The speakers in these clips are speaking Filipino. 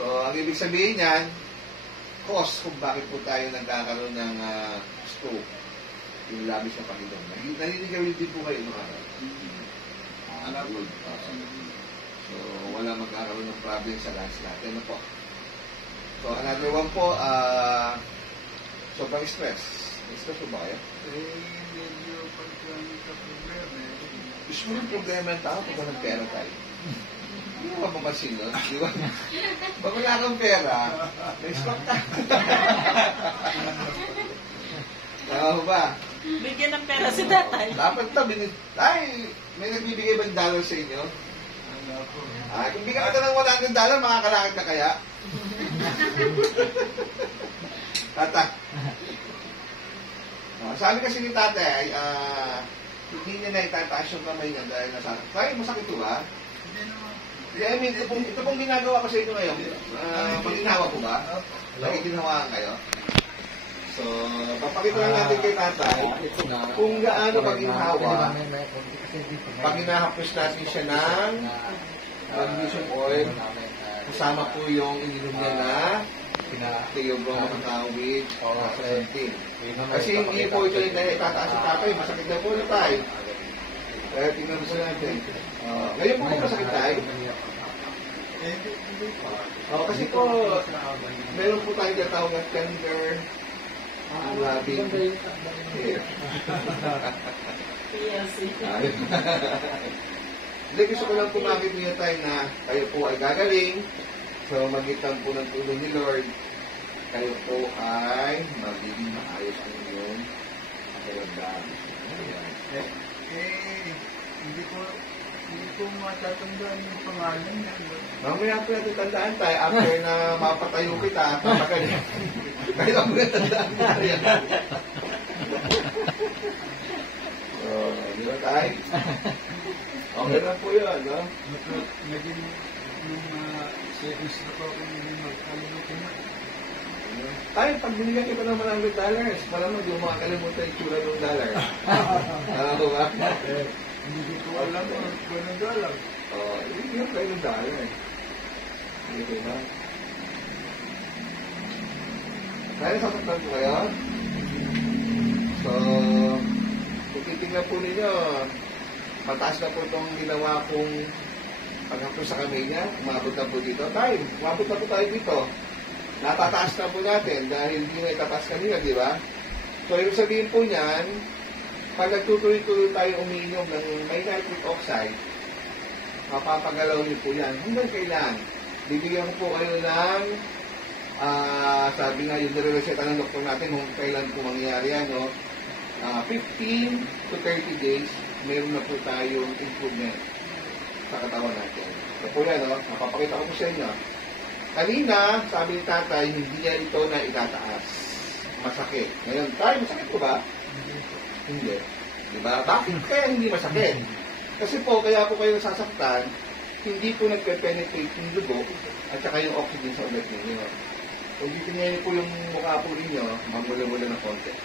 So, ang ibig sabihin yan, cause kung bakit po tayo nagkakaroon ng stroke, yung labis na Panginoon. Naliligaw din po kayo nung araw. So, wala magkakaroon ng problem sa lungs natin. Ano po? So, another one po, sobrang stress. Stress po ba kayo? Medyo pagkakaroon sa problema. Gusto mo yung problema ng tao kung walang pera tayo. Hindi mo mapapansin, no? Di ba? Pag wala kang pera, may stock ka. Tama ba? Bigyan ng pera si tatay. Dapat na, may nagbibigay ba ng dollar sa inyo? Kung bigyan ka ng $100, makakalakad ka kaya? Tata. Sabi kasi ni tatay, hindi niya na itataas yung kamay niya dahil nasakit. Kaya masakit ito ba? I mean, ito pong ginagawa ko sa inyo ngayon. Pag-ginawa ko ba? Nagiginawa kayo? So, papakita lang natin kay tatay kung gaano pag-ginawa. Pag hinahapos natin siya ng magnesium oil, kasama po yung ininom niya na theobromine with astaxanthin. Kasi hindi po ito yung itataas sa tatay, masakit na po na tayo. Kaya tingnan mo sa natin. Ngayon po masakit tayo. Kasi po, meron po tayong gatawag na tender rubbing hair. Hindi, gusto ko lang po makikita tayo na kayo po ay gagaling. So, magitan po ng tulong ni Lord, kayo po ay magiging maayos ang inyong pakiramdam. Hindi ko matatandaan yung pangalan niya. Mamaya po natin tandaan tayo after na mapatayo kita, papagaling. Kaya lang po natandaan tayo. So, di ba tayo? Okay na po yun, no? Naging yung seconds na po kung magkalimutin na. Tayo, pag binigyan kita ng $100, malamang yung makakalimutan yung tsura ng dollar. Ano ba? Hindi ko alam kung ano dollar. Hindi yung kayo ng dollar. Hindi ba? Kaya sakatan ko kayo? So, kung titignan po ninyo, mataas na po itong ginawa kong paghapos sa kamay niya, umabot na po dito. Tayo, umabot na po tayo dito. Natataas na po natin dahil hindi na itataas kanina, di ba? So, yung sabihin po niyan, pag nagtutuloy-tuloy tayo umiinom ng may nitric oxide, mapapagalaw niyo po yan. Hanggang kailan? Bibigyan ko po kayo ng, sabi nga yung nire-reseta ng doktor natin kung kailan po mangyayari yan, no? 15 to 30 days, meron na po tayong improvement sa katawan natin. So po yan, no? Mapapakita ko po sa inyo. Kanina, sabi ni tatay, hindi niya ito na itataas. Masakit. Ngayon, tayo, masakit ko ba? Hindi. Diba? Bakit kaya hindi masakit? Kasi po, kaya po kayo nasasaktan, hindi po nagpe-penetrate yung dugo at saka yung oxygen sa ugat ninyo. Kung titingnan niyo po yung mukha po ninyo, mamula-mula ng konti.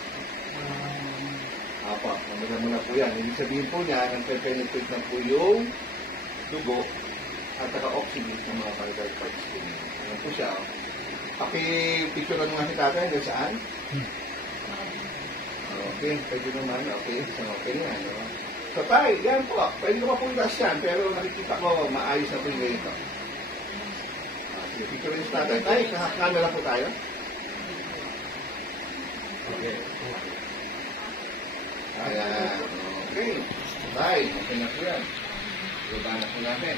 Mamula-mula po yan. Ibig sabihin po niya, nagpe-penetrate na po yung dugo at saka oxygen ng mga vital parts po ninyo. Ano po siya? Paki-picture mo nga si tatay, hanggang saan? Okay, pwede naman. Okay, so okay nga. No? So tayo, yan po. Pwede ko mapuntas yan, pero nakikita ko maayos na po yung ganito. Sige, picture rin si tatay. Tayo, kahakana lang po tayo. Okay. Ayan. Okay. Tayo, okay na po yan. Iba na po natin.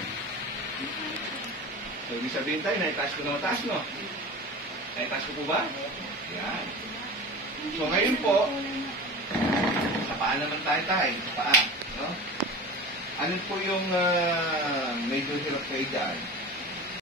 So, ibig sabihin tayo, naitaas ko na mataas, no? Naitaas ko po ba? Yan. So, ngayon po, sa paa naman tayo. Sa paa. No? Ano po yung medyo hirap kayo dyan?